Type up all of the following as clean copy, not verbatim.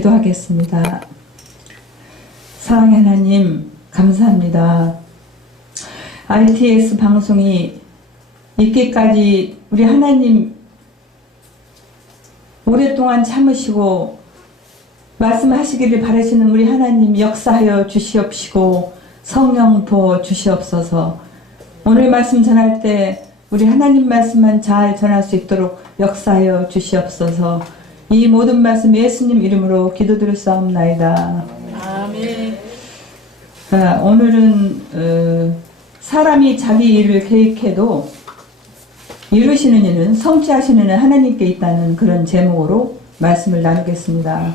기도하겠습니다. 사랑의 하나님, 감사합니다. RTS 방송이 있기까지 우리 하나님 오랫동안 참으시고 말씀하시기를 바라시는 우리 하나님 역사하여 주시옵시고 성령 부어 주시옵소서. 오늘 말씀 전할 때 우리 하나님 말씀만 잘 전할 수 있도록 역사하여 주시옵소서. 이 모든 말씀 예수님 이름으로 기도드렸사옵나이다. 아멘. 오늘은 사람이 자기 일을 계획해도 이루시는 일은 성취하시는 일은 하나님께 있다는 그런 제목으로 말씀을 나누겠습니다.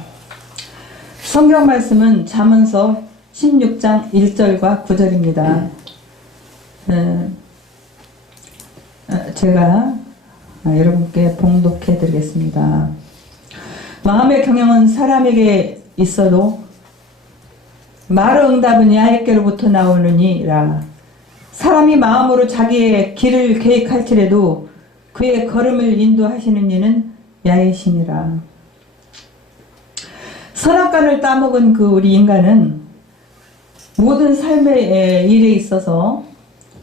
성경 말씀은 잠언서 16장 1절과 9절입니다. 제가 여러분께 봉독해 드리겠습니다. 마음의 경영은 사람에게 있어도 말의 응답은 야훼께로부터 나오느니라. 사람이 마음으로 자기의 길을 계획할지라도 그의 걸음을 인도하시는 이는 야훼시니라. 선악간을 따먹은 그 우리 인간은 모든 삶의 일에 있어서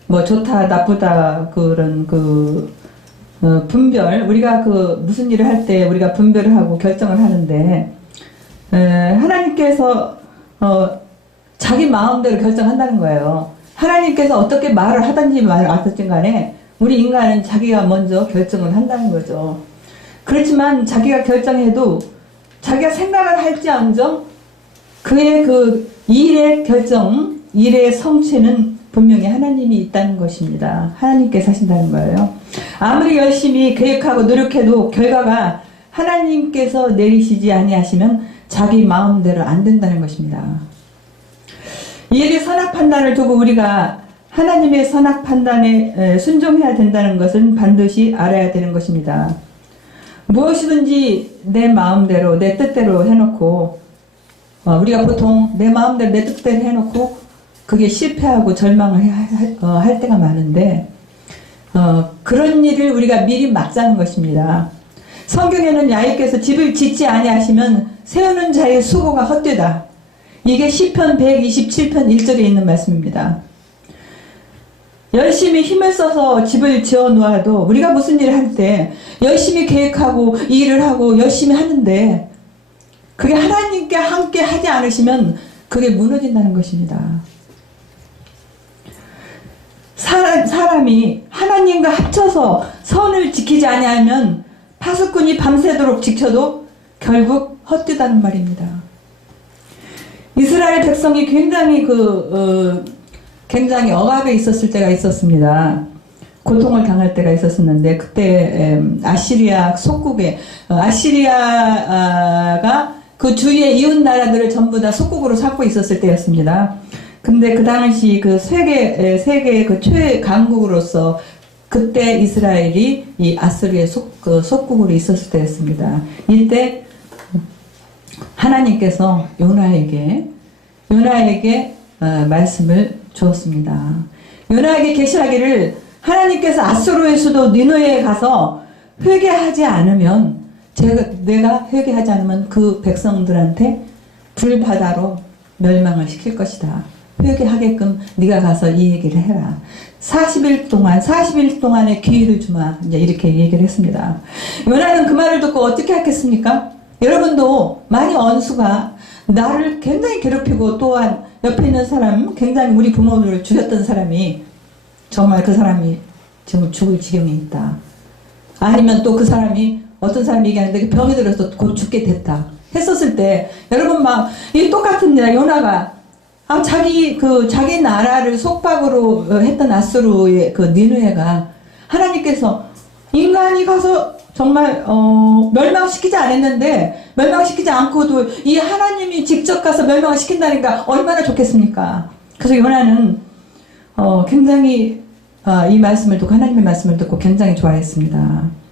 뭐 좋다 나쁘다 그런 분별, 우리가 무슨 일을 할 때 우리가 분별을 하고 결정을 하는데 하나님께서 자기 마음대로 결정한다는 거예요. 하나님께서 어떻게 말을 하든지 말을 하든지 간에 우리 인간은 자기가 먼저 결정을 한다는 거죠. 그렇지만 자기가 결정해도 자기가 생각을 할지언정 그의 일의 결정, 일의 성취는 분명히 하나님이 있다는 것입니다. 하나님께서 하신다는 거예요. 아무리 열심히 계획하고 노력해도 결과가 하나님께서 내리시지 아니하시면 자기 마음대로 안 된다는 것입니다. 이에게 선악 판단을 두고 우리가 하나님의 선악 판단에 순종해야 된다는 것은 반드시 알아야 되는 것입니다. 무엇이든지 내 마음대로 내 뜻대로 해놓고 우리가 보통 내 마음대로 내 뜻대로 해놓고 그게 실패하고 절망을 할 때가 많은데 그런 일을 우리가 미리 막자는 것입니다. 성경에는 야훼께서 집을 짓지 아니하시면 세우는 자의 수고가 헛되다. 이게 시편 127편 1절에 있는 말씀입니다. 열심히 힘을 써서 집을 지어 놓아도 우리가 무슨 일을 할 때 열심히 계획하고 일을 하고 열심히 하는데 그게 하나님께 함께 하지 않으시면 그게 무너진다는 것입니다. 사람이 하나님과 합쳐서 선을 지키지 아니하면 파수꾼이 밤새도록 지켜도 결국 헛되다는 말입니다. 이스라엘 백성이 굉장히 억압에 있었을 때가 있었습니다. 고통을 당할 때가 있었는데 그때 아시리아 속국에 아시리아가 그 주위의 이웃 나라들을 전부 다 속국으로 삼고 있었을 때였습니다. 근데 그 당시 세계 최 강국으로서 그때 이스라엘이 이 아수르의 속국으로 있었을 때였습니다. 이때 하나님께서 요나에게 말씀을 주었습니다. 요나에게 계시하기를 하나님께서 아수르의 수도 니느웨에 가서 회개하지 않으면 내가 회개하지 않으면 그 백성들한테 불바다로 멸망을 시킬 것이다. 회개하게끔 네가 가서 이 얘기를 해라. 40일 동안의 기회를 주마. 이제 이렇게 얘기를 했습니다. 요나는 그 말을 듣고 어떻게 하겠습니까? 여러분도 만약 원수가 나를 굉장히 괴롭히고 또한 옆에 있는 사람, 굉장히 우리 부모를 죽였던 사람이 정말 그 사람이 지금 죽을 지경에 있다. 아니면 또 그 사람이 어떤 사람이 얘기하는데 병이 들어서 곧 죽게 됐다. 했었을 때 여러분 이 똑같은 요나가 자기 나라를 속박으로 했던 아수르의 니느웨가 하나님께서 인간이 가서 정말 멸망시키지 않았는데 멸망시키지 않고도 이 하나님이 직접 가서 멸망을 시킨다니까 얼마나 좋겠습니까? 그래서 요나는 굉장히 이 말씀을 듣고 하나님의 말씀을 듣고 굉장히 좋아했습니다.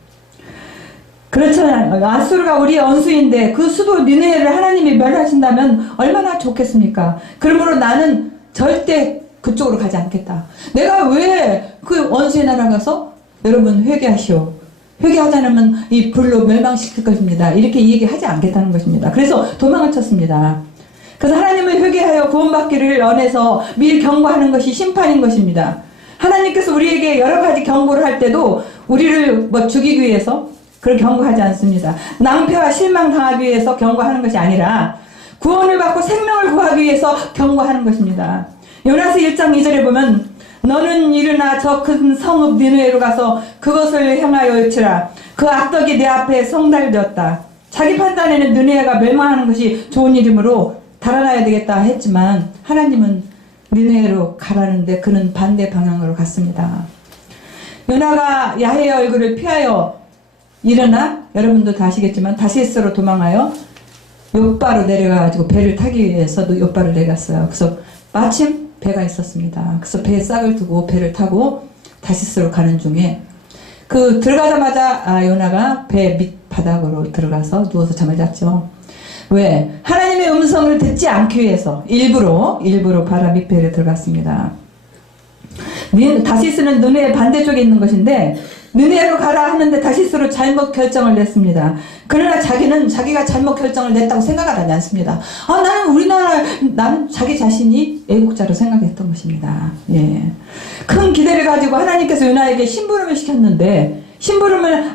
그렇잖아요. 아수르가 우리의 원수인데 그 수도 니느웨를 하나님이 멸하신다면 얼마나 좋겠습니까? 그러므로 나는 절대 그쪽으로 가지 않겠다. 내가 왜 그 원수의 나라 가서 여러분 회개하시오. 회개하지 않으면 이 불로 멸망시킬 것입니다. 이렇게 얘기하지 않겠다는 것입니다. 그래서 도망을 쳤습니다. 그래서 하나님을 회개하여 구원받기를 원해서 미리 경고하는 것이 심판인 것입니다. 하나님께서 우리에게 여러 가지 경고를 할 때도 우리를 뭐 죽이기 위해서 그런 경고하지 않습니다. 낭패와 실망 당하기 위해서 경고하는 것이 아니라 구원을 받고 생명을 구하기 위해서 경고하는 것입니다. 요나서 1장 2절에 보면 너는 일어나 저 큰 성읍 니느웨로 가서 그것을 향하여 외치라. 그 악덕이 내 앞에 성달되었다. 자기 판단에는 니느웨가 멸망하는 것이 좋은 일이므로 달아나야 되겠다 했지만 하나님은 니느웨로 가라는데 그는 반대 방향으로 갔습니다. 요나가 야훼의 얼굴을 피하여 일어나 여러분도 다 아시겠지만 다시스로 도망하여 욥바로 내려가가지고 배를 타기 위해서도 욥바를 내갔어요. 그래서 마침 배가 있었습니다. 그래서 배에 싹을 두고 배를 타고 다시스로 가는 중에 그 들어가자마자 요나가 배 밑바닥으로 들어가서 누워서 잠을 잤죠. 왜? 하나님의 음성을 듣지 않기 위해서 일부러 바다 밑배를 들어갔습니다. 다시스는 느네의 반대쪽에 있는 것인데 느네로 가라 하는데 다시스로 잘못 결정을 냈습니다. 그러나 자기는 자기가 잘못 결정을 냈다고 생각을 하지 않습니다. 나는 자기 자신이 애국자로 생각했던 것입니다. 예. 큰 기대를 가지고 하나님께서 요나에게 심부름을 시켰는데 심부름을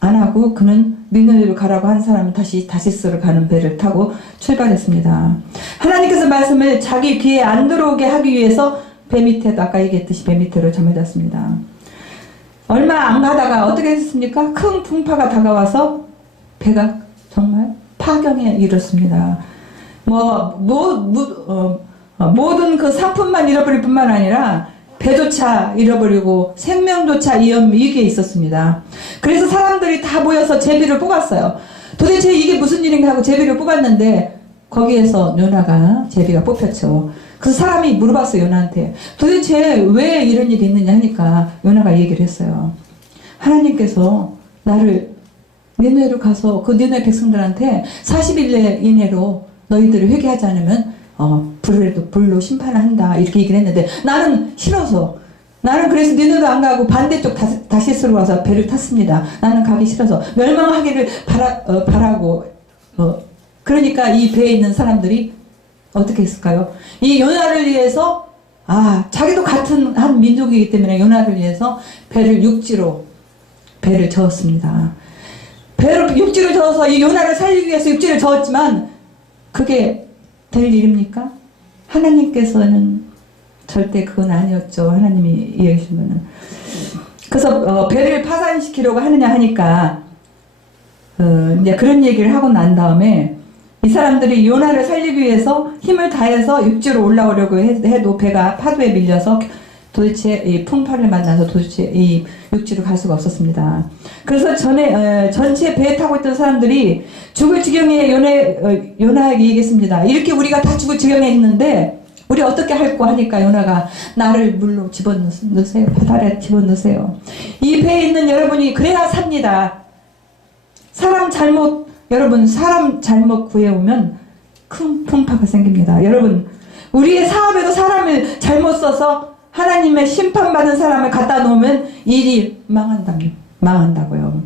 안 하고 그는 니느웨로 가라고 한 사람은 다시 다시스로 가는 배를 타고 출발했습니다. 하나님께서 말씀을 자기 귀에 안 들어오게 하기 위해서 배 밑에도 아까 얘기했듯이 배 밑으로 잠을 잤습니다. 얼마 안 가다가 어떻게 했습니까? 큰 풍파가 다가와서 배가 정말 파경에 이르렀습니다. 모든 그 상품만 잃어버릴 뿐만 아니라 배조차 잃어버리고 생명조차 위기에 있었습니다. 그래서 사람들이 다 모여서 제비를 뽑았어요. 도대체 이게 무슨 일인가 하고 제비를 뽑았는데 거기에서 요나가 제비가 뽑혔죠. 그래서 사람이 물어봤어요. 요나한테 도대체 왜 이런 일이 있느냐 하니까 요나가 얘기를 했어요. 하나님께서 나를 니느웨로 가서 그 니느웨 백성들한테 40일 이내로 너희들을 회개하지 않으면 불로 심판을 한다 이렇게 얘기를 했는데 나는 싫어서 나는 그래서 니느웨로 안 가고 반대쪽 다시스로 와서 배를 탔습니다. 나는 가기 싫어서 멸망하기를 바라고 그러니까 이 배에 있는 사람들이 어떻게 했을까요? 이 요나를 위해서 자기도 같은 한 민족이기 때문에 요나를 위해서 육지로 배를 저었습니다. 배를 육지로 저어서 이 요나를 살리기 위해서 육지를 저었지만 그게 될 일입니까? 하나님께서는 절대 그건 아니었죠. 하나님이 이해해주시면은. 그래서 배를 파산시키려고 하느냐 하니까 이제 그런 얘기를 하고 난 다음에 이 사람들이 요나를 살리기 위해서 힘을 다해서 육지로 올라오려고 해도 배가 파도에 밀려서 도대체 이 풍파를 만나서 도대체 이 육지로 갈 수가 없었습니다. 그래서 전체 배에 타고 있던 사람들이 죽을 지경에 요나에게 얘기했습니다. 이렇게 우리가 다 죽을 지경에 있는데 우리 어떻게 할꼬 하니까 요나가 나를 물로 집어넣으세요. 바다에 집어넣으세요. 이 배에 있는 여러분이 그래야 삽니다. 여러분 사람 잘못 구해오면 큰 풍파가 생깁니다. 여러분 우리의 사업에도 사람을 잘못 써서 하나님의 심판받은 사람을 갖다 놓으면 일이 망한다고요.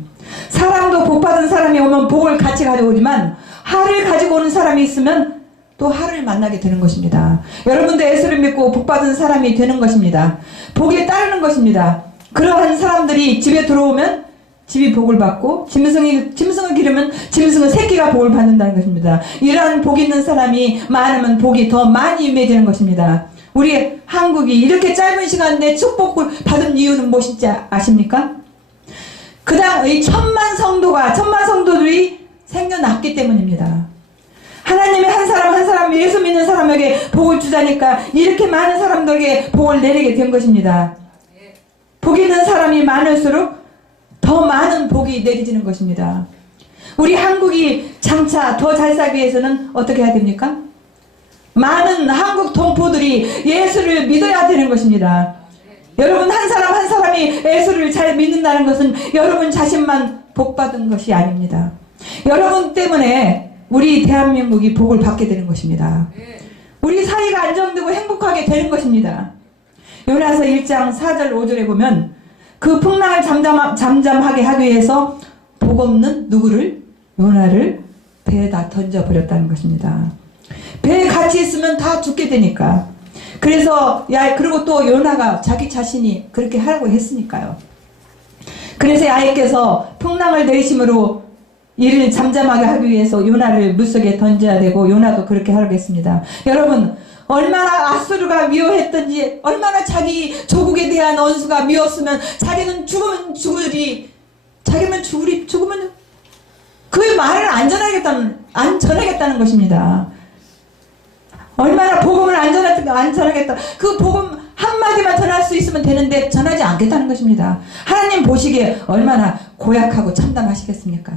사랑도 복받은 사람이 오면 복을 같이 가져오지만 화를 가지고 오는 사람이 있으면 또 화를 만나게 되는 것입니다. 여러분도 예수를 믿고 복받은 사람이 되는 것입니다. 복에 따르는 것입니다. 그러한 사람들이 집에 들어오면 집이 복을 받고 짐승을 기르면 짐승은 새끼가 복을 받는다는 것입니다. 이러한 복 있는 사람이 많으면 복이 더 많이 임해지는 것입니다. 우리 한국이 이렇게 짧은 시간 내에 축복을 받은 이유는 무엇인지 아십니까? 이 천만 성도들이 생겨났기 때문입니다. 하나님이 한 사람 예수 믿는 사람에게 복을 주자니까 이렇게 많은 사람들에게 복을 내리게 된 것입니다. 복 있는 사람이 많을수록 더 많은 복이 내려지는 것입니다. 우리 한국이 장차 더 잘 살기 위해서는 어떻게 해야 됩니까? 많은 한국 동포들이 예수를 믿어야 되는 것입니다. 여러분 한 사람이 예수를 잘 믿는다는 것은 여러분 자신만 복받은 것이 아닙니다. 여러분 때문에 우리 대한민국이 복을 받게 되는 것입니다. 우리 사회가 안정되고 행복하게 되는 것입니다. 요나서 1장 4절 5절에 보면 그 풍랑을 잠잠하게 하기 위해서 복 없는 누구를? 요나를 배에다 던져버렸다는 것입니다. 배에 같이 있으면 다 죽게 되니까. 그래서 그리고 또 요나가 자기 자신이 그렇게 하라고 했으니까요. 그래서 야훼께서 풍랑을 내리심으로 이를 잠잠하게 하기 위해서 요나를 물속에 던져야 되고, 요나도 그렇게 하라고 했습니다. 여러분, 얼마나 아수르가 미워했던지, 얼마나 자기 조국에 대한 원수가 미웠으면 자기는 죽으면 죽으면 그 말을 안 전하겠다는 것입니다. 얼마나 복음을 안 전하겠다. 그 복음 한마디만 전할 수 있으면 되는데 전하지 않겠다는 것입니다. 하나님 보시기에 얼마나 고약하고 참담하시겠습니까?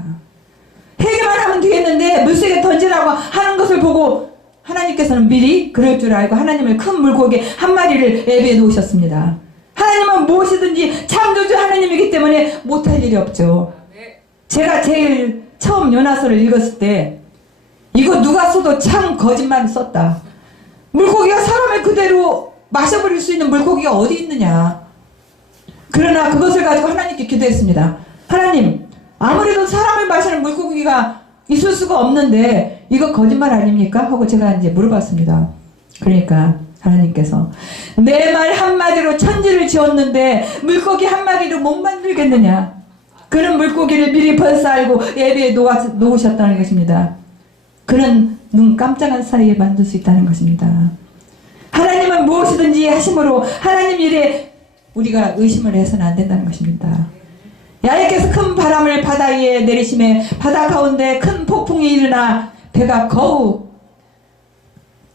회개만 하면 되겠는데 물속에 던지라고 하는 것을 보고 하나님께서는 미리 그럴 줄 알고 하나님을 큰 물고기 한 마리를 예비해 놓으셨습니다. 하나님은 무엇이든지 창조주 하나님이기 때문에 못할 일이 없죠. 제가 제일 처음 요나서를 읽었을 때 이거 누가 써도 참 거짓말을 썼다. 물고기가 사람을 그대로 마셔버릴 수 있는 물고기가 어디 있느냐. 그러나 그것을 가지고 하나님께 기도했습니다. 하나님, 아무래도 사람을 마시는 물고기가 있을 수가 없는데 이거 거짓말 아닙니까? 하고 제가 이제 물어봤습니다. 그러니까 하나님께서 내 말 한마디로 천지를 지었는데 물고기 한 마리로 못 만들겠느냐. 그런 물고기를 미리 벌써 알고 예비에 놓으셨다는 것입니다. 그는 눈 깜짝한 사이에 만들 수 있다는 것입니다. 하나님은 무엇이든지 하심으로 하나님 일에 우리가 의심을 해서는 안 된다는 것입니다. 야훼께서 큰 바람을 바다 위에 내리심에 바다 가운데 큰 폭풍이 일어나 배가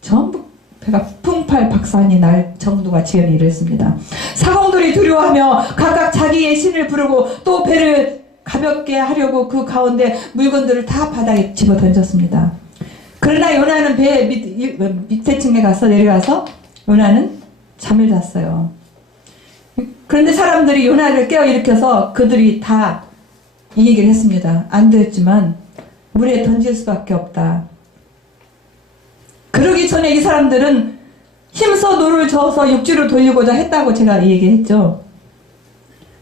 전부 배가 풍팔 박산이 날 정도가 지연이 이랬습니다. 사공들이 두려워하며 각각 자기의 신을 부르고 또 배를 가볍게 하려고 그 가운데 물건들을 다 바닥에 집어 던졌습니다. 그러나 요나는 배 밑에 층에 내려가서 요나는 잠을 잤어요. 그런데 사람들이 요나를 깨어 일으켜서 그들이 다 이 얘기를 했습니다. 안 되었지만 물에 던질 수밖에 없다. 그러기 전에 이 사람들은 힘써 노를 저어서 육지로 돌리고자 했다고 제가 얘기했죠.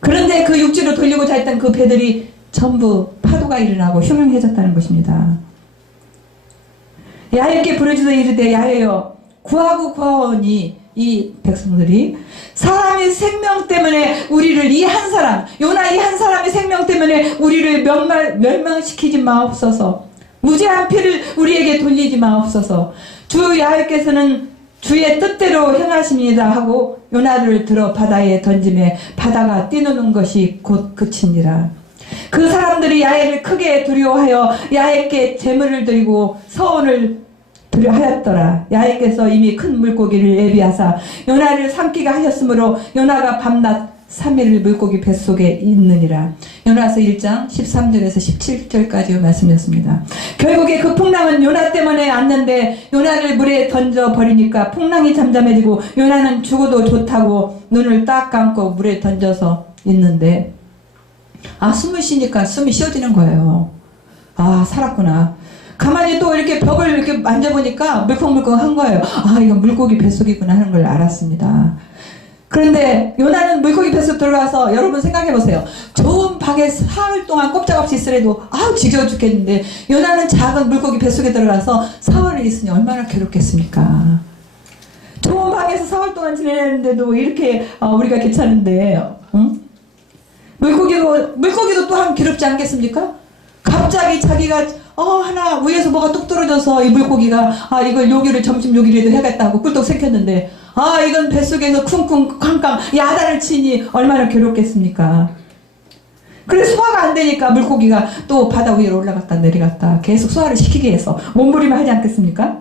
그런데 그 육지로 돌리고자 했던 그 배들이 전부 파도가 일어나고 흉흉해졌다는 것입니다. 야훼께 부르짖어 이르되 야훼여 구하고 구하오니 이 백성들이 사람의 생명 때문에 우리를 이 한 사람 요나 이 한 사람의 생명 때문에 우리를 멸망시키지 마옵소서. 무죄한 피를 우리에게 돌리지 마옵소서. 주 야훼께서는 주의 뜻대로 행하십니다 하고 요나를 들어 바다에 던짐에 바다가 뛰노는 것이 곧 그치니라. 그 사람들이 야훼를 크게 두려워하여 야훼께 제물을 드리고 서원을 하였더라. 야훼께서 이미 큰 물고기를 예비하사 요나를 삼키게 하셨으므로 요나가 밤낮 3일 물고기 뱃속에 있느니라. 요나서 1장 13절에서 17절까지 말씀이었습니다. 결국에 그 풍랑은 요나 때문에 왔는데 요나를 물에 던져버리니까 풍랑이 잠잠해지고 요나는 죽어도 좋다고 눈을 딱 감고 물에 던져서 있는데 숨을 쉬니까 숨이 쉬어지는 거예요. 살았구나. 가만히 또 이렇게 벽을 이렇게 만져보니까 물컹물컹한 거예요. 이건 물고기 뱃속이구나 하는 걸 알았습니다. 그런데 요나는 물고기 뱃속 들어가서 여러분 생각해보세요. 좋은 방에 사흘 동안 꼼짝없이 있으래도 지겨워 죽겠는데 요나는 작은 물고기 뱃속에 들어가서 사흘을 있으니 얼마나 괴롭겠습니까? 좋은 방에서 사흘 동안 지내는데도 이렇게 우리가 괜찮은데 물고기도 또한 괴롭지 않겠습니까? 갑자기 자기가 하나 위에서 뭐가 뚝 떨어져서 이 물고기가 이걸 요기를 점심 요기라도 해야겠다고 꿀떡 새켰는데 이건 뱃속에서 쿵쿵 쾅쾅 야단을 치니 얼마나 괴롭겠습니까? 그래서 소화가 안 되니까 물고기가 또 바다 위로 올라갔다 내려갔다 계속 소화를 시키게 해서 몸부림을 하지 않겠습니까?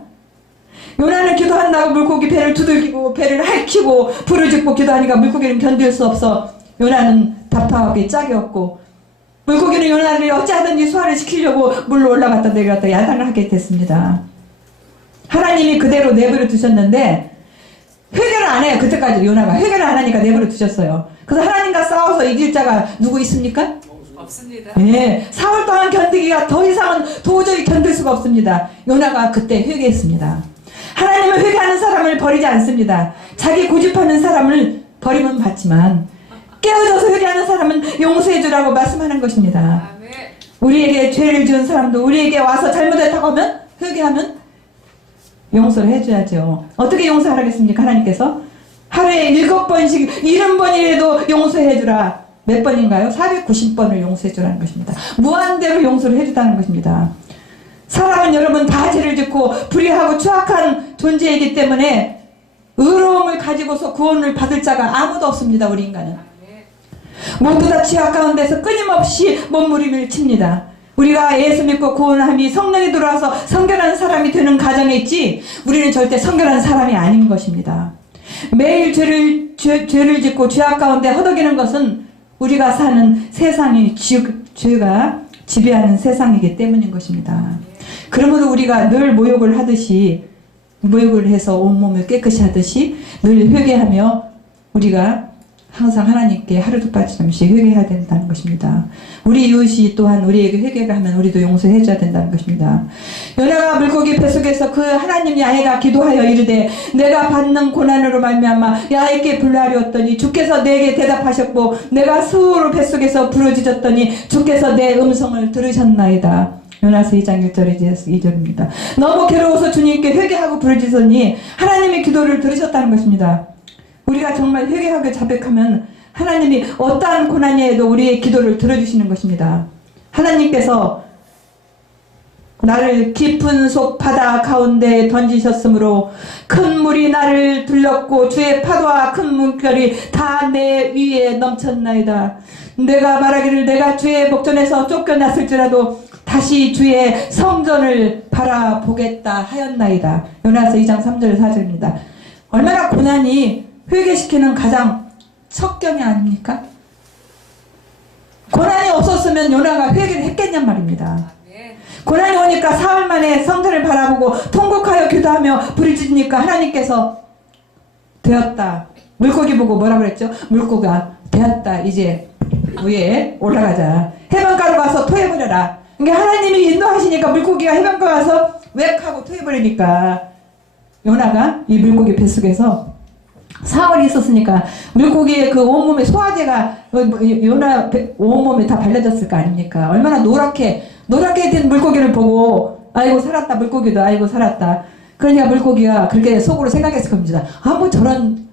요나는 기도한다고 물고기 배를 두들기고 배를 핥히고 부르짖고 기도하니까 물고기는 견딜 수 없어 요나는 답답하게 짝이 없고 물고기는 요나를 어찌하든지 소화를 시키려고 물로 올라갔다 내려갔다 야단을 하게 됐습니다. 하나님이 그대로 내버려 두셨는데 회개를 안 해요. 그때까지 요나가 회개를 안 하니까 내버려 두셨어요. 그래서 하나님과 싸워서 이길 자가 누구 있습니까? 없습니다. 네, 4월 동안 견디기가 더 이상은 도저히 견딜 수가 없습니다. 요나가 그때 회개했습니다. 하나님은 회개하는 사람을 버리지 않습니다. 자기 고집하는 사람을 버리면 받지만 깨어져서 회개하는 사람은 용서해 주라고 말씀하는 것입니다. 우리에게 죄를 지은 사람도 우리에게 와서 잘못했다고 하면 회개하면 용서를 해줘야죠. 어떻게 용서하라겠습니까? 하나님께서 하루에 7번씩 70번이라도 용서해 주라. 몇 번인가요? 490번을 용서해 주라는 것입니다. 무한대로 용서를 해주다는 것입니다. 사람은 여러분 다 죄를 짓고 불의하고 추악한 존재이기 때문에 의로움을 가지고서 구원을 받을 자가 아무도 없습니다. 우리 인간은 모두 다 죄악 가운데서 끊임없이 몸부림을 칩니다. 우리가 예수 믿고 구원함이 성령이 들어와서 성결한 사람이 되는 가정에 있지 우리는 절대 성결한 사람이 아닌 것입니다. 매일 죄를 짓고 죄악 가운데 허덕이는 것은 우리가 사는 세상이 죄가 지배하는 세상이기 때문인 것입니다. 그러므로 우리가 늘 모욕을 하듯이 모욕을 해서 온몸을 깨끗이 하듯이 늘 회개하며 우리가 항상 하나님께 하루도 빠짐없이 회개해야 된다는 것입니다. 우리 이웃이 또한 우리에게 회개를 하면 우리도 용서해 줘야 된다는 것입니다. 요나가 물고기 뱃속에서 그 하나님 야훼가 기도하여 이르되 내가 받는 고난으로 말미암아 야훼께 불러하려었더니 주께서 내게 대답하셨고 내가 스스로 뱃속에서 부르짖었더니 주께서 내 음성을 들으셨나이다. 요나서 2장 1절에 2절입니다. 너무 괴로워서 주님께 회개하고 부르짖으니 하나님의 기도를 들으셨다는 것입니다. 우리가 정말 회개하고 자백하면 하나님이 어떠한 고난에도 우리의 기도를 들어주시는 것입니다. 하나님께서 나를 깊은 속 바다 가운데 던지셨으므로 큰 물이 나를 들렸고 주의 파도와 큰 물결이 다 내 위에 넘쳤나이다. 내가 말하기를 내가 주의 복전에서 쫓겨났을지라도 다시 주의 성전을 바라보겠다 하였나이다. 요나서 2장 3절 4절입니다. 얼마나 고난이 회개시키는 가장 척경이 아닙니까? 고난이 없었으면 요나가 회개를 했겠냔 말입니다. 고난이 오니까 사흘 만에 성전을 바라보고 통곡하여 기도하며 부르짖으니까 하나님께서 되었다. 물고기 보고 뭐라 그랬죠? 물고기가 되었다. 이제 위에 올라가자. 해변가로 가서 토해버려라. 그러니까 하나님이 인도하시니까 물고기가 해변가 가서 웩 하고 토해버리니까 요나가 이 물고기 뱃속에서 사흘이 있었으니까 물고기의 그 온몸에 소화제가 요나 온몸에 다 발라졌을 거 아닙니까? 얼마나 노랗게 된 물고기를 보고 아이고 살았다. 물고기도 아이고 살았다. 그러니까 물고기가 그렇게 속으로 생각했을 겁니다. 아 뭐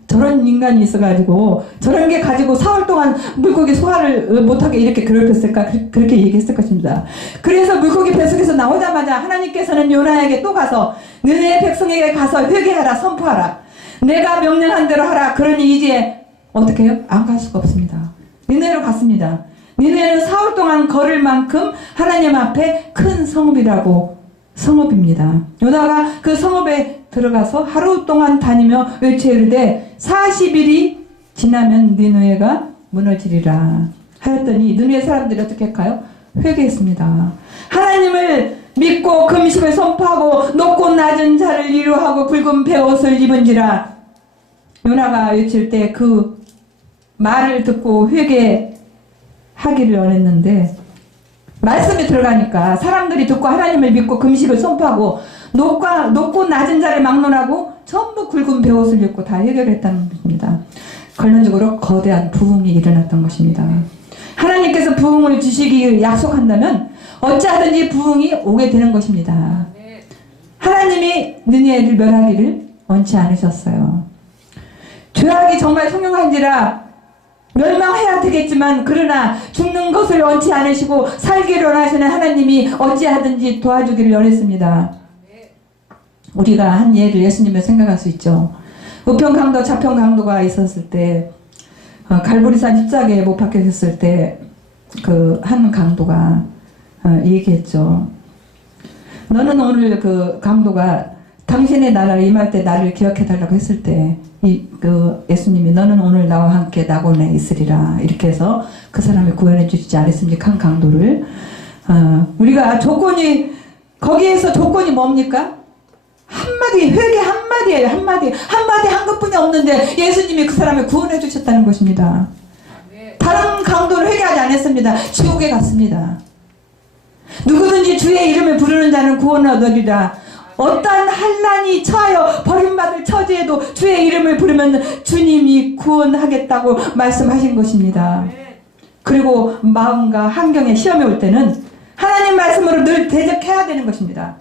저런 인간이 있어가지고 저런 게 가지고 사흘 동안 물고기 소화를 못하게 이렇게 괴롭혔을까 그렇게 얘기했을 것입니다. 그래서 물고기 뱃속에서 나오자마자 하나님께서는 요나에게 또 가서 너네 백성에게 가서 회개하라 선포하라. 내가 명령한 대로 하라. 그러니 이제 어떻게 해요? 안 갈 수가 없습니다. 니네로 갔습니다. 니네는 사흘 동안 걸을 만큼 하나님 앞에 큰 성읍입니다. 요나가 그 성읍에 들어가서 하루 동안 다니며 외쳐 이르되 40일이 지나면 니느웨가 무너지리라 하였더니 니느웨 사람들이 어떻게 할까요? 회개했습니다. 하나님을 믿고 금식을 선포하고 높고 낮은 자를 이루하고 붉은 베옷을 입은지라. 요나가 외칠 때 그 말을 듣고 회개하기를 원했는데 말씀이 들어가니까 사람들이 듣고 하나님을 믿고 금식을 선포하고 높고 낮은 자를 막론하고 전부 굵은 베옷을 입고 다 해결했다는 것입니다. 결론적으로 거대한 부흥이 일어났던 것입니다. 하나님께서 부흥을 주시기 약속한다면 어찌하든지 부흥이 오게 되는 것입니다. 하나님이 느니에를 멸하기를 원치 않으셨어요. 죄악이 정말 흉흉한지라 멸망해야 되겠지만 그러나 죽는 것을 원치 않으시고 살기를 원하시는 하나님이 어찌하든지 도와주기를 원했습니다. 우리가 한 예를 예수님을 생각할 수 있죠. 우편강도 좌편강도가 있었을 때 갈보리산 십자가에 못 박혀졌을 때 그 한 강도가 얘기했죠. 너는 오늘 그 강도가 당신의 나라를 임할 때 나를 기억해달라고 했을 때 예수님이 너는 오늘 나와 함께 낙원에 있으리라 이렇게 해서 그 사람을 구원해 주시지 않았습니까? 한 강도를. 우리가 거기에서 조건이 뭡니까? 한마디 회개 한마디예요. 한마디 한 것뿐이 없는데 예수님이 그 사람을 구원해 주셨다는 것입니다. 다른 강도를 회개하지 않았습니다. 지옥에 갔습니다. 누구든지 주의 이름을 부르는 자는 구원을 얻으리라. 어떠한 환난이 처하여 버림받을 처지에도 주의 이름을 부르면 주님이 구원하겠다고 말씀하신 것입니다. 그리고 마음과 환경에 시험이 올 때는 하나님 말씀으로 늘 대적해야 되는 것입니다.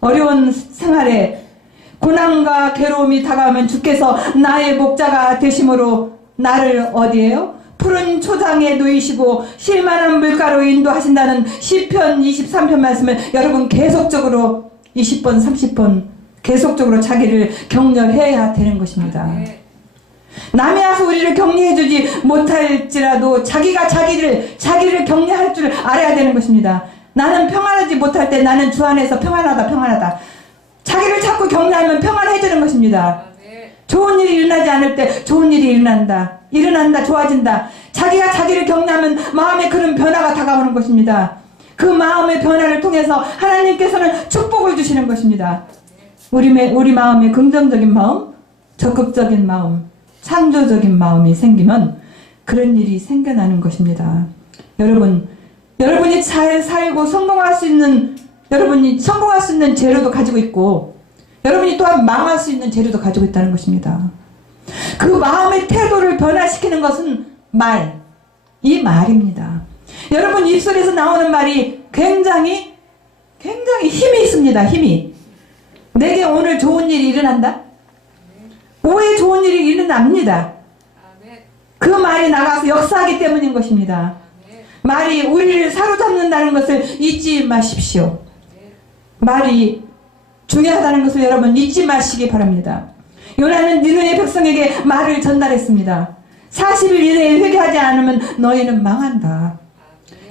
어려운 생활에 고난과 괴로움이 다가오면 주께서 나의 목자가 되심으로 나를 어디에요? 푸른 초장에 놓이시고 쉴만한 물가로 인도하신다는 시편 23편 말씀을 여러분 계속적으로 20번 30번 계속적으로 자기를 격려해야 되는 것입니다. 남이 와서 우리를 격려해주지 못할지라도 자기가 자기를 격려할 줄 알아야 되는 것입니다. 나는 평안하지 못할 때 나는 주 안에서 평안하다. 자기를 자꾸 격려하면 평안해지는 것입니다. 좋은 일이 일어나지 않을 때 좋은 일이 일어난다, 좋아진다. 자기가 자기를 격려하면 마음에 그런 변화가 다가오는 것입니다. 그 마음의 변화를 통해서 하나님께서는 축복을 주시는 것입니다. 우리 마음에 긍정적인 마음, 적극적인 마음, 창조적인 마음이 생기면 그런 일이 생겨나는 것입니다. 여러분이 잘 살고 성공할 수 있는 재료도 가지고 있고 여러분이 또한 망할 수 있는 재료도 가지고 있다는 것입니다. 그 마음의 태도를 변화시키는 것은 이 말입니다. 여러분 입술에서 나오는 말이 굉장히 힘이 있습니다. 힘이. 내게 오늘 좋은 일이 일어난다? 오해 좋은 일이 일어납니다. 그 말이 나가서 역사하기 때문인 것입니다. 말이 우리를 사로잡는다는 것을 잊지 마십시오. 말이 중요하다는 것을 여러분 잊지 마시기 바랍니다. 요나는 니느웨 백성에게 말을 전달했습니다. 40일 이내에 회개하지 않으면 너희는 망한다.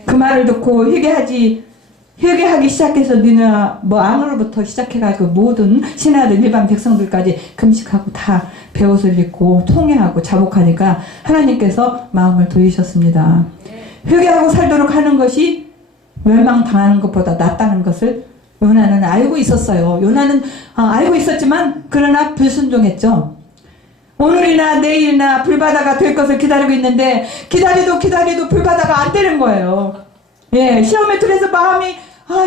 그 말을 듣고 회개하기 시작해서 니느웨 왕으로부터 시작해가지고 모든 신하들 일반 백성들까지 금식하고 다 베옷을 입고 통회하고 자복하니까 하나님께서 마음을 돌리셨습니다. 회개하고 살도록 하는 것이 멸망당하는 것보다 낫다는 것을 요나는 알고 있었어요. 요나는 알고 있었지만 그러나 불순종했죠. 오늘이나 내일이나 불바다가 될 것을 기다리고 있는데 기다려도 불바다가 안 되는 거예요. 예, 시험에 들어서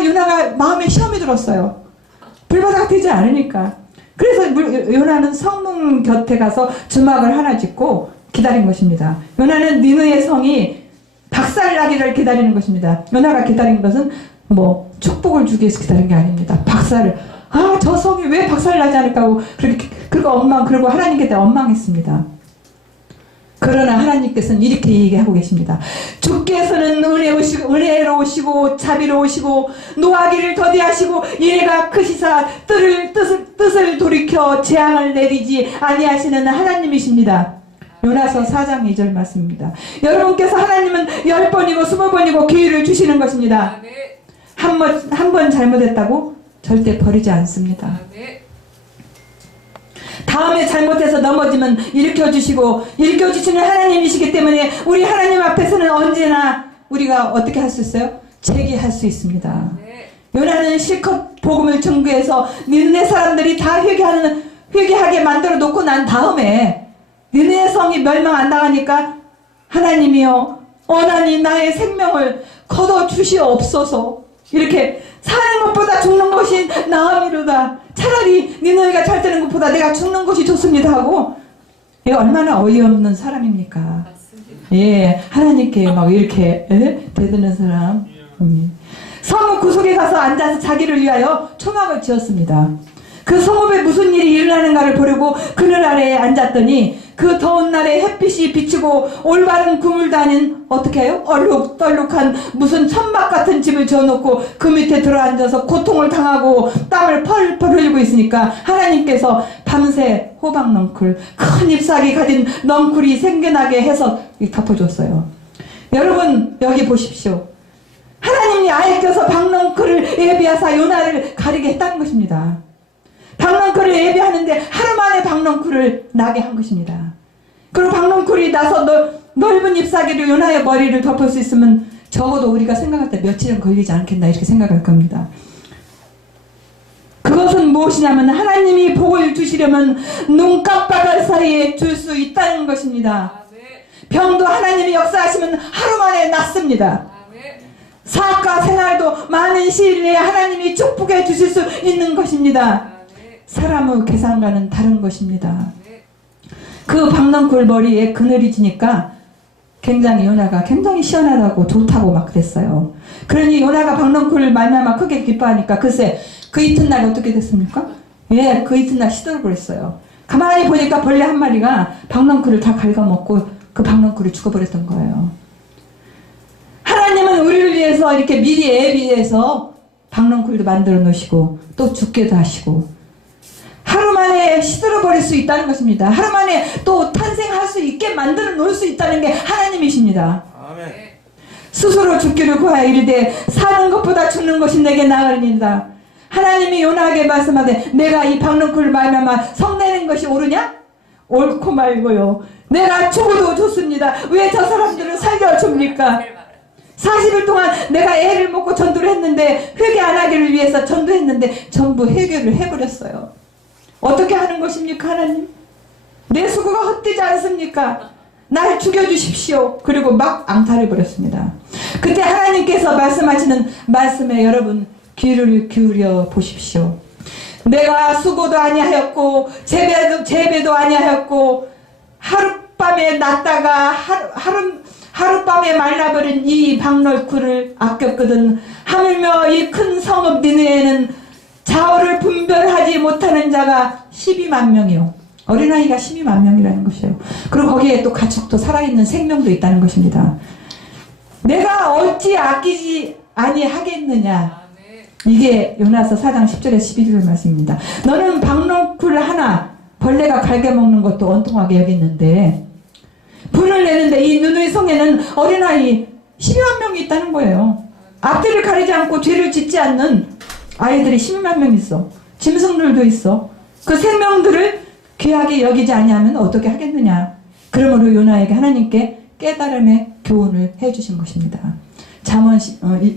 요나가 마음에 시험이 들었어요. 불바다가 되지 않으니까. 그래서 요나는 성문 곁에 가서 주막을 하나 짓고 기다린 것입니다. 요나는 니느웨 성이 박살나기를 기다리는 것입니다. 요나가 기다린 것은 축복을 주기 위해서 기다린 게 아닙니다. 저 성이 왜 박살나지 않을까 하고 그리고 하나님께 원망했습니다. 그러나 하나님께서는 이렇게 얘기하고 계십니다. 주께서는 은혜로우시고 자비로우시고 노하기를 더디하시고 이래가 크시사 뜻을 돌이켜 재앙을 내리지 아니하시는 하나님이십니다. 요나서 4장 2절 말씀입니다. 여러분께서 하나님은 10번이고 20번이고 기회를 주시는 것입니다. 한 번 잘못했다고 절대 버리지 않습니다. 다음에 잘못해서 넘어지면 일으켜주시는 하나님이시기 때문에 우리 하나님 앞에서는 언제나 우리가 어떻게 할 수 있어요? 제기할 수 있습니다. 요나는 실컷 복음을 전구해서 니느웨 사람들이 다 회개하게 만들어 놓고 난 다음에 니느웨 성이 멸망 안 당하니까 하나님이여 원하니 나의 생명을 거둬 주시옵소서. 이렇게 사는 것보다 죽는 것이 나음이로다. 차라리 니느웨가 잘 되는 것보다 내가 죽는 것이 좋습니다 하고 얼마나 어이없는 사람입니까? 예, 하나님께 이렇게 대드는 사람. 성읍 구석에 가서 앉아서 자기를 위하여 초막을 지었습니다. 그 성읍에 무슨 일이 일어나는가를 보려고 그늘 아래에 앉았더니 그 더운 날에 햇빛이 비치고 올바른 그물도 아닌 어떻게 해요? 얼룩덜룩한 무슨 천막 같은 집을 지어놓고 그 밑에 들어앉아서 고통을 당하고 땀을 펄펄 흘리고 있으니까 하나님께서 밤새 호박 넝쿨 큰 잎사귀 가진 넝쿨이 생겨나게 해서 덮어줬어요. 여러분 여기 보십시오. 하나님이 아예 껴서 박넝쿨을 예비하사 요나를 가리게 했다는 것입니다. 박넝쿨을 예비하는데 하루 만에 박넝쿨을 나게 한 것입니다. 그리고 박넝쿨이 나서 넓은 잎사귀로 요나의 머리를 덮을 수 있으면 적어도 우리가 생각할 때 며칠은 걸리지 않겠나 이렇게 생각할 겁니다. 그것은 무엇이냐면 하나님이 복을 주시려면 눈 깜빡할 사이에 줄 수 있다는 것입니다. 병도 하나님이 역사하시면 하루 만에 낫습니다. 사업가 생활도 많은 시일 내에 하나님이 축복해 주실 수 있는 것입니다. 사람의 계산과는 다른 것입니다. 그 박넝쿨 머리에 그늘이 지니까 굉장히 요나가 굉장히 시원하다고 좋다고 막 그랬어요. 그러니 요나가 박넝쿨 말미암아 크게 기뻐하니까 글쎄 그 이튿날 어떻게 됐습니까? 예, 그 이튿날 시들어버렸어요. 가만히 보니까 벌레 한 마리가 박넝쿨을 다 갉아먹고 그 박넝쿨이 죽어버렸던 거예요. 하나님은 우리를 위해서 이렇게 미리 예비해서 박넝쿨도 만들어 놓으시고 또 죽게도 하시고 하루 만에 시들어버릴 수 있다는 것입니다. 하루 만에 또 탄생할 수 있게 만들어 놓을 수 있다는 게 하나님이십니다. 아멘. 스스로 죽기를 구하여 이르되 사는 것보다 죽는 것이 내게 나으리니이다. 하나님이 요나에게 말씀하되 내가 이 박넝쿨을 말미암아 성내는 것이 옳으냐? 옳고 말고요. 내가 죽어도 좋습니다. 왜 저 사람들을 살려줍니까? 40일 동안 내가 애를 먹고 전도를 했는데 회개 안 하기를 위해서 전도했는데 전부 해결을 해버렸어요. 어떻게 하는 것입니까 하나님? 내 수고가 헛되지 않습니까? 날 죽여주십시오. 그리고 막 앙탈해버렸습니다. 그때 하나님께서 말씀하시는 말씀에 여러분 귀를 기울여 보십시오. 내가 수고도 아니하였고 재배도 아니하였고 하룻밤에 났다가 하룻밤에 말라버린 이 박넝쿨을 아꼈거든. 하물며 이 큰 성읍 니느웨는 좌우를 분별하지 못하는 자가 12만 명이요. 어린아이가 12만 명이라는 것이에요. 그리고 거기에 또 가축도 살아있는 생명도 있다는 것입니다. 내가 어찌 아끼지 아니하겠느냐. 이게 요나서 4장 10절에 11절 말씀입니다. 너는 박넝쿨 하나 벌레가 갉아먹는 것도 원통하게 여겼는데 분을 내는데 이 느느웨 성에는 어린아이 12만 명이 있다는 거예요. 앞뒤를 가리지 않고 죄를 짓지 않는 아이들이 12만 명 있어. 짐승들도 있어. 그 생명들을 귀하게 여기지 아니하면 어떻게 하겠느냐. 그러므로 요나에게 하나님께 깨달음의 교훈을 해주신 것입니다. 잠언 16장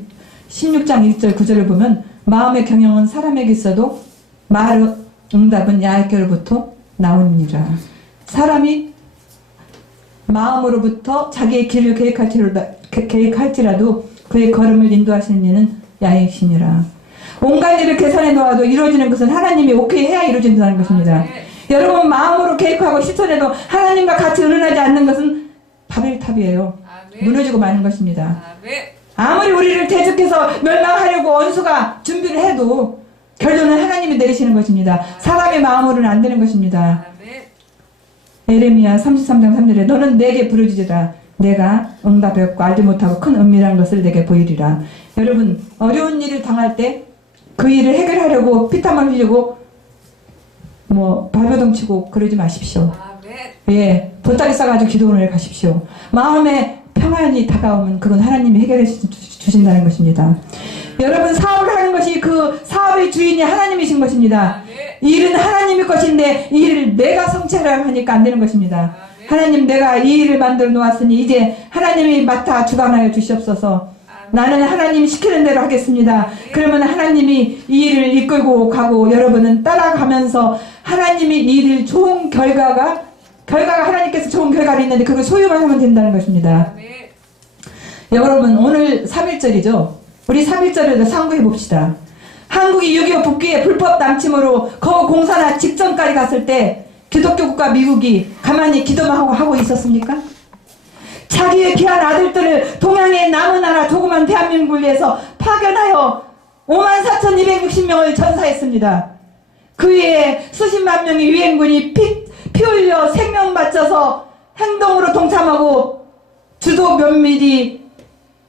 1절 9절을 보면 마음의 경영은 사람에게 있어도 말의 응답은 야훼께로부터 나오니라. 사람이 마음으로부터 자기의 길을 계획할지라도 그의 걸음을 인도하시는 이는 야훼시니라. 온갖 일을 계산해 놓아도 이루어지는 것은 하나님이 오케이 해야 이루어진다는 것입니다. 여러분 마음으로 계획하고 실천해도 하나님과 같이 의논하지 않는 것은 바벨탑이에요. 무너지고 마는 것입니다. 아무리 우리를 대적해서 멸망하려고 원수가 준비를 해도 결론은 하나님이 내리시는 것입니다. 사람의 마음으로는 안 되는 것입니다. 에레미야 33장 3절에 너는 내게 부르짖으라. 내가 응답하였고 알지 못하고 큰 은밀한 것을 내게 보이리라. 여러분 어려운 일을 당할 때 그 일을 해결하려고 피땀을 흘리고 발버둥 치고 그러지 마십시오. 예, 보따리 싸가지고 기도원을 가십시오. 마음에 평안이 다가오면 그건 하나님이 해결해 주신다는 것입니다. 여러분 사업을 하는 것이 그 사업의 주인이 하나님이신 것입니다. 이 일은 하나님의 것인데 이 일을 내가 성취하려고 하니까 안 되는 것입니다. 하나님 내가 이 일을 만들어 놓았으니 이제 하나님이 맡아 주관하여 주시옵소서. 나는 하나님이 시키는 대로 하겠습니다. 그러면 하나님이 이 일을 이끌고 가고 여러분은 따라가면서 하나님이 이 일을 좋은 결과가 하나님께서 좋은 결과를 있는데 그걸 소유만 하면 된다는 것입니다. 여러분 오늘 3.1절이죠. 우리 3.1절에도 상고해 봅시다. 한국이 6.25 북기에 불법 남침으로 거부 공산화 직전까지 갔을 때 기독교 국가 미국이 가만히 기도만 하고 있었습니까? 자기의 귀한 아들들을 동양의 남은 나라 조그만 대한민국을 위해서 파견하여 54,260명을 전사했습니다. 그 위에 수십만 명의 유엔군이 피 흘려 생명 바쳐서 행동으로 동참하고 주도 면밀히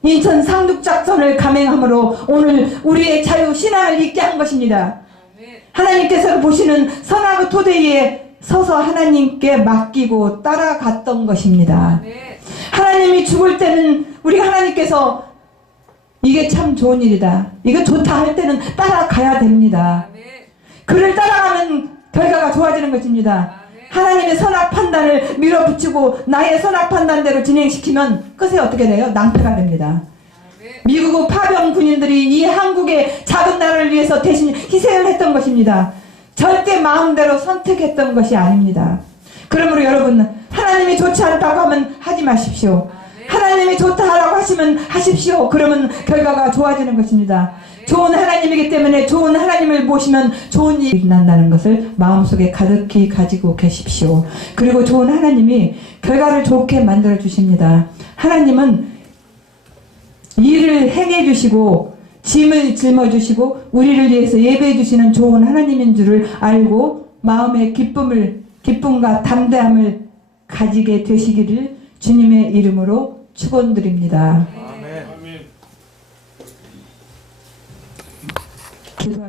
인천 상륙작전을 감행함으로 오늘 우리의 자유 신앙을 잊게 한 것입니다. 하나님께서 보시는 선악의 토대 위에 서서 하나님께 맡기고 따라갔던 것입니다. 하나님이 죽을 때는 우리 하나님께서 이게 참 좋은 일이다, 이거 좋다 할 때는 따라가야 됩니다. 그를 따라가면 결과가 좋아지는 것입니다. 하나님의 선악 판단을 밀어붙이고 나의 선악 판단대로 진행시키면 끝에 어떻게 돼요? 낭패가 됩니다. 미국의 파병 군인들이 이 한국의 작은 나라를 위해서 대신 희생을 했던 것입니다. 절대 마음대로 선택했던 것이 아닙니다. 그러므로 여러분 하나님이 좋지 않다고 하면 하지 마십시오. 하나님 하나님이 좋다라고 하시면 하십시오. 그러면 결과가 좋아지는 것입니다. 좋은 하나님이기 때문에 좋은 하나님을 모시면 좋은 일이 난다는 것을 마음속에 가득히 가지고 계십시오. 그리고 좋은 하나님이 결과를 좋게 만들어 주십니다. 하나님은 일을 행해 주시고 짐을 짊어 주시고 우리를 위해서 예배해 주시는 좋은 하나님인 줄을 알고 마음의 기쁨과 담대함을 가지게 되시기를 주님의 이름으로 축원드립니다. 아멘. 기도하